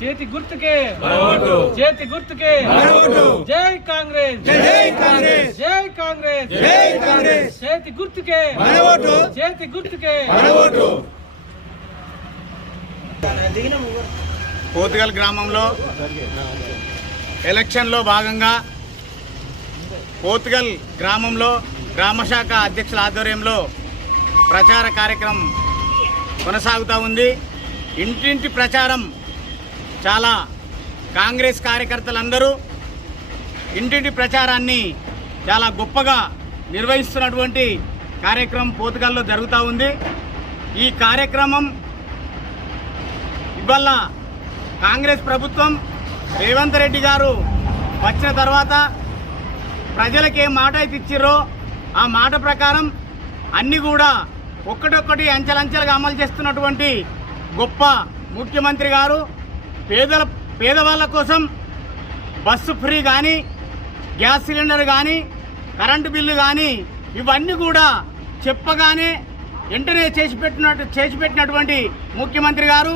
చేతి గుర్తుకే. చేతి గుర్తుకే. జై కాంగ్రెస్. జై కాంగ్రెస్. జై కాంగ్రెస్. జై కాంగ్రెస్. చేతి గుర్తుకే. చేతి గుర్తుకే. పోతుగల్ గ్రామంలో ఎలక్షన్లో భాగంగా పోతుగల్ గ్రామంలో గ్రామశాఖ అధ్యక్షుల ఆధ్వర్యంలో ప్రచార కార్యక్రమం కొనసాగుతూ ఉంది. ఇంటింటి ప్రచారం చాలా కాంగ్రెస్ కార్యకర్తలందరూ ఇంటింటి ప్రచారాన్ని చాలా గొప్పగా నిర్వహిస్తున్నటువంటి కార్యక్రమం పోతుగల్లో జరుగుతూ ఉంది. ఈ కార్యక్రమం ఇవల్ల కాంగ్రెస్ ప్రభుత్వం రేవంత్ రెడ్డి గారు వచ్చిన తర్వాత ప్రజలకు ఏ మాట అయితే ఇచ్చిర్రో ఆ మాట ప్రకారం అన్నీ కూడా ఒక్కటొక్కటి అంచెలంచెలుగా అమలు చేస్తున్నటువంటి గొప్ప ముఖ్యమంత్రి గారు పేదల పేదవాళ్ళ కోసం బస్సు ఫ్రీ కానీ గ్యాస్ సిలిండర్ కానీ కరెంటు బిల్లు కానీ ఇవన్నీ కూడా చెప్పగానే వెంటనే చేసి పెట్టినట్టు చేసి పెట్టినటువంటి ముఖ్యమంత్రి గారు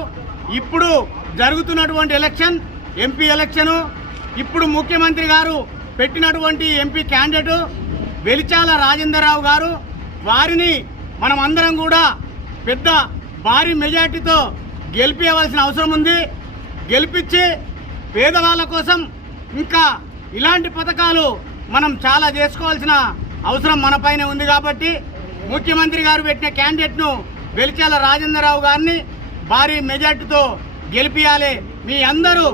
ఇప్పుడు జరుగుతున్నటువంటి ఎలక్షన్ ఎంపీ ఎలక్షను ఇప్పుడు ముఖ్యమంత్రి గారు పెట్టినటువంటి ఎంపీ క్యాండిడేటు వెలిచాల రాజేంద్రరావు గారు వారిని మనం అందరం కూడా పెద్ద భారీ మెజార్టీతో గెలిపించవలసిన అవసరం ఉంది. గెలిపించి పేదవాళ్ళ కోసం ఇంకా ఇలాంటి పథకాలు మనం చాలా చేసుకోవాల్సిన అవసరం మనపైనే ఉంది కాబట్టి ముఖ్యమంత్రి గారు పెట్టిన క్యాండిడేట్ను వెలిచాల రాజేంద్రరావు గారిని భారీ మెజార్టీతో గెలిపియాలి. మీ అందరూ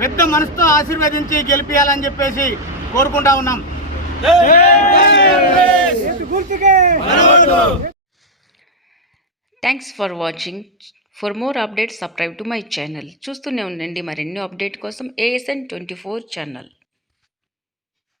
పెద్ద మనసుతో ఆశీర్వదించి గెలిపియాలని చెప్పేసి కోరుకుంటా ఉన్నాం. Thanks for watching for more updates subscribe to my channel చూస్తూనే ఉండండి మరెన్నో అప్డేట్ కోసం ఏఎస్ఎన్ ట్వంటీ ఫోర్ ఛానల్